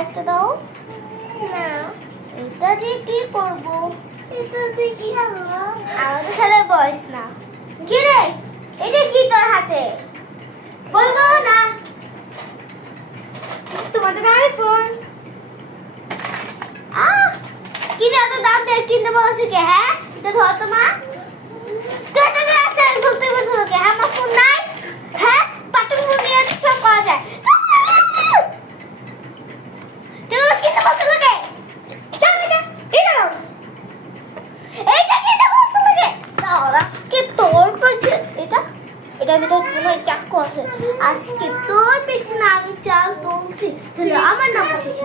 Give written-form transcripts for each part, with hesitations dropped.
আরেকটা দাও না। এটা দিয়ে কি করবো? এটা দিয়ে কি হবে? আমাদের খেলার বয়স না। কি রে, এটা কি তোর হাতে? বলবো না। তোমাদের আইফোন। কি রে, এত দাম দিয়ে কিনতে বলছি কে? হ্যাঁ, এটা ধর তো মা। তুই তো দিয়ে আসতে বলতে বলছো কে? হ্যাঁ, আমার ফোন নাই। হ্যাঁ, বাটন ফোন দিয়ে সব করা যায়। তুই কিনতে বলছো কে? এইটা কিনতে বলছো কে? আজকে তোর পেছনে এটা ভিতরে কোনো চাকু আছে। আজকে তোর পেছনে আমি চাল বলছি, তাহলে আমার নাম বসেছি।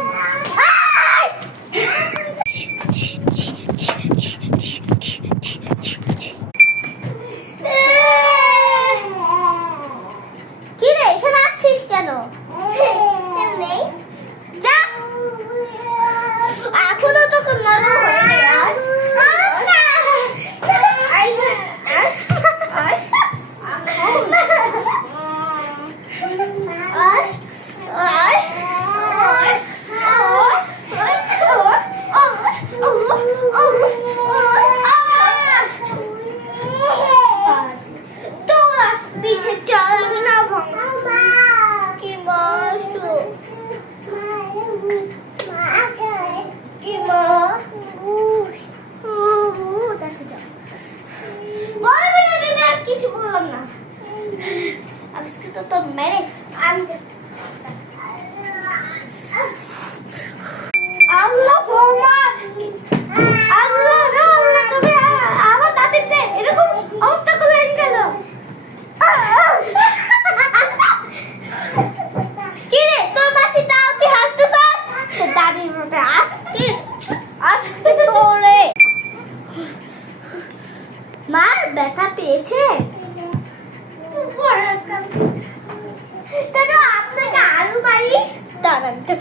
কি রে, এখানে আসছিস কেন? যা, এখনো তোকে মনে হয়নি। কিছু বললাম না, আজকে তো তো মেরে আমি আল্লাহ ভগবান, আল্লাহ আল্লাহ, তুমি আমার দাদিকে এরকম অবস্থা করে গেল। কি রে, তোর মাসি তাও তুই হাসতেছস? তোর দাদির মতো আজকে আজকে তোরে মার ব্যথা পেয়েছে। তাহলে আপনাকে আরো মারি। দাঁড়ান তো,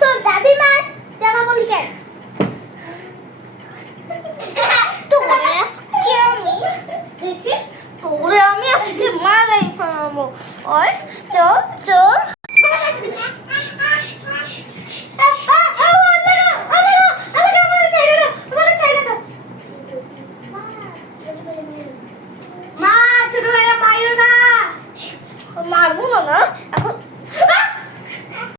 তোর দাদিমার জামা বলি কেন? তোরে আজকে আমি দেখি, তোরে আমি আজকে মারাই ফেলাবো। ওই চল চল।